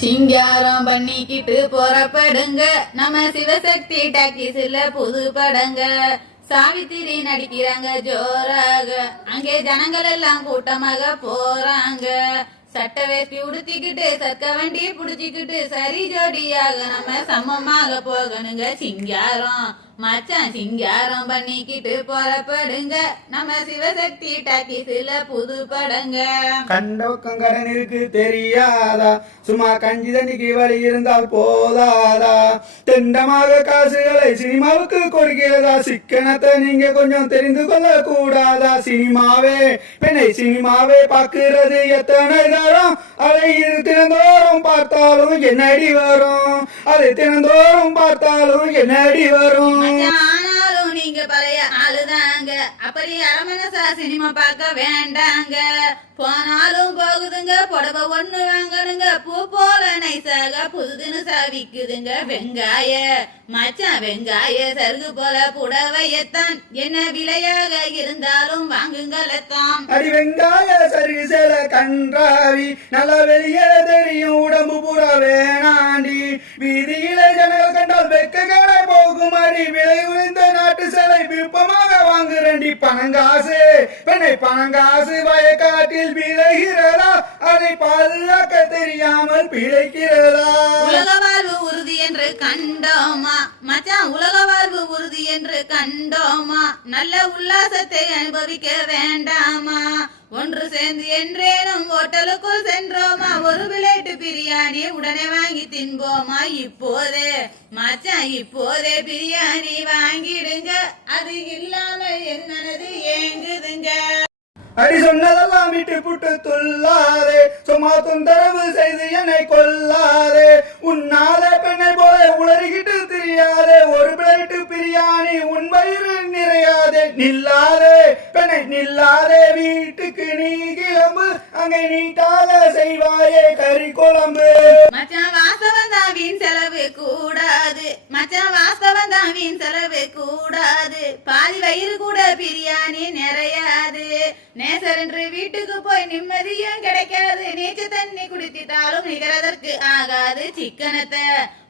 சிங்காரம் பண்ணிக்கிட்டு புறப்படுங்க. நம்ம சிவசக்தி டாக்கிஸ்ல புது படங்க. சாவித்திரி நடிக்கிறாங்க ஜோராக. அங்கே ஜனங்கள் எல்லாம் கூட்டமாக போறாங்க. சட்டை வேஷ்டி உடுத்திக்கிட்டு சர்க்க வண்டி புடிச்சுக்கிட்டு சரி ஜோடியாக நம்ம சமமாக போகணுங்க சிங்காரம். மச்சான் சிங்காரம் பண்ணிக்கிட்டு புறப்படுங்க. நம்ம சிவசக்தி டாக்கிஸ்ல புது படங்க. கண்ட கடன் இருக்கு தெரியாதா? சும்மா கஞ்சி தண்ணிக்கு வழி இருந்தால் போதாதா? திண்டமாக காசுகளை சினிமாவுக்கு கொடுக்கிறதா? சிக்கனத்தை நீங்க கொஞ்சம் தெரிந்து கொள்ள கூடாதா சினிமாவே பெண்ணை சினிமாவே பார்க்கிறது எத்தனை தரம் அதை இது தினந்தோறும் பார்த்தாலும் என்னடி வரும்? அதை தினந்தோறும் பார்த்தாலும் என்னடி வரும்? ஆனாலும் நீங்க பழைய அப்படி அரமனசா சினிமா பார்க்க வேண்டாங்க. போனாலும் போகுதுங்க புடவை ஒண்ணு வாங்கணுங்க. பூ போல நைசாக புதுதுன்னு சாவிக்குதுங்க வெங்காய. மச்சான் வெங்காய சருகு போல புடவையத்தான். என்ன விலையாக இருந்தாலும் வாங்குங்களத்தான். அடி வெங்காய சரி சேல கன்றாவி நல்லா வெளியே தெரியும் உடம்பு புற வேணாண்டி. வீதியில ஜனங்கள் கண்டால் வெக்க போகும் அடி பணங்காசு பெண்ணை பணங்காசு வயக்காட்டில் விளைகிறதா? அதை பாதுகாக்க தெரியாமல் பிழைக்கிறதா? உலக வாழ்வு உறுதி என்று கண்டோமா? மச்சான் உலக வாழ்வு என்று கண்டோமா? நல்ல உல்லாசத்தை அனுபவிக்க வேண்டாமா? ஒன்று சேர்ந்து என்றேனும் ஹோட்டலுக்குள் சென்றோமா? ஒரு பிளேட்டு பிரியாணி உடனே வாங்கி தின்போமா? இப்போதே மச்சான் இப்போதே பிரியாணி வாங்கிடுங்க. அது இல்லாம என்னது ஏங்குதுங்க. அடி சொன்னதெல்லாம் விட்டு புட்டு துள்ளாதே. சும்மா தொந்தரவு செய்து என்னை கொல்லாதே. உன்னால நிறையாதே நில்லாதே பெண்ணை நில்லாதே வீட்டுக்கு நீ கிளம்பு. அங்கே நீட்டாக செய்வாயே கறி குழம்பு. மச்சான் வாசவன் தான் வீண் செலவு கூடாது. மச்சான் வாசவன் தான் வீண் செலவு கூடாது. பாதி வயிறு கூட பிரியாணி நிறையாது. நேசரென்று வீட்டுக்கு போய் நிம்மதியும் கிடைக்காது. நீச்ச தண்ணி குடித்து நிகரதற்கு ஆகாது சிக்கனத்தை.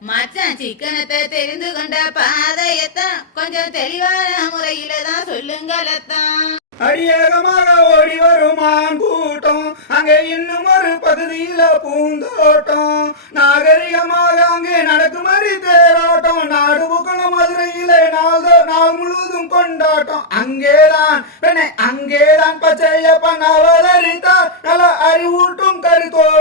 மச்சான் சிக்கனத்தை தெரிந்து கொண்ட பாதையத்தான் கொஞ்சம் தெளிவான முறையில தான் சொல்லுங்களத்தான் அடியகமாக ஓடி வருமான் கூட்டம். அங்கே இன்னும் ஒரு பகுதியில பூந்தோட்டம். நாகரிகமாக அங்கே நடக்குமடி தேரோட்டம். நாடு புகழும் மதுரையில நாள் நாள் முழுவதும் கொண்டாட்டம். அங்கேதான் பெண்ணை அங்கேதான் பச்சையப்பன் அவதரித்தார். நல்ல அறிவூட்டும் கருத்தோடு